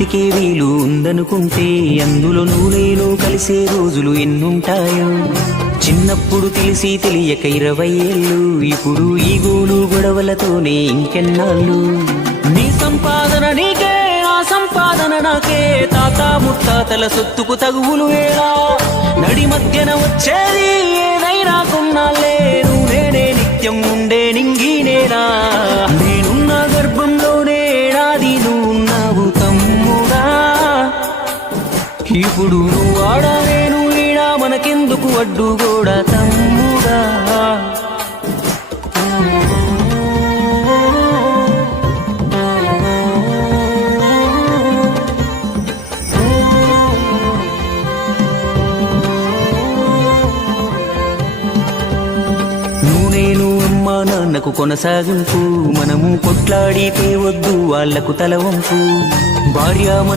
బ్రతికే వీలు ఉందనుకుంటే అందులో నువ్వు కలిసే రోజులు ఎన్నుంటాయో. చిన్నప్పుడు తెలిసి తెలియక 20 ఏళ్ళు, ఇప్పుడు ఈ గోలు గొడవలతోనే ఇంకెన్నాళ్ళు. నీ సంపాదన నీకే, ఆ సంపాదన నాకే, తాత ముత్తాతల సొత్తుకు తగువులు వేళా. నడి మధ్యన వచ్చేది ఏదైనా కొన్నాళ్ళే, నువ్వు నేనే నిత్యం ఉండే నింగినేనా. నేనున్న గర్భంలోనే ఏడాది నువ్వున్నావు తమ్ముడా. ఇప్పుడు నువ్వు ఆడా నేను ఈడా, మనకెందుకు అడ్డు కూడా తమ్ముడా. నేను అమ్మా నాన్నకు కొనసాగింపు, మనము కొట్లాడితే వద్దు వాళ్లకు తలవంపు. భార్య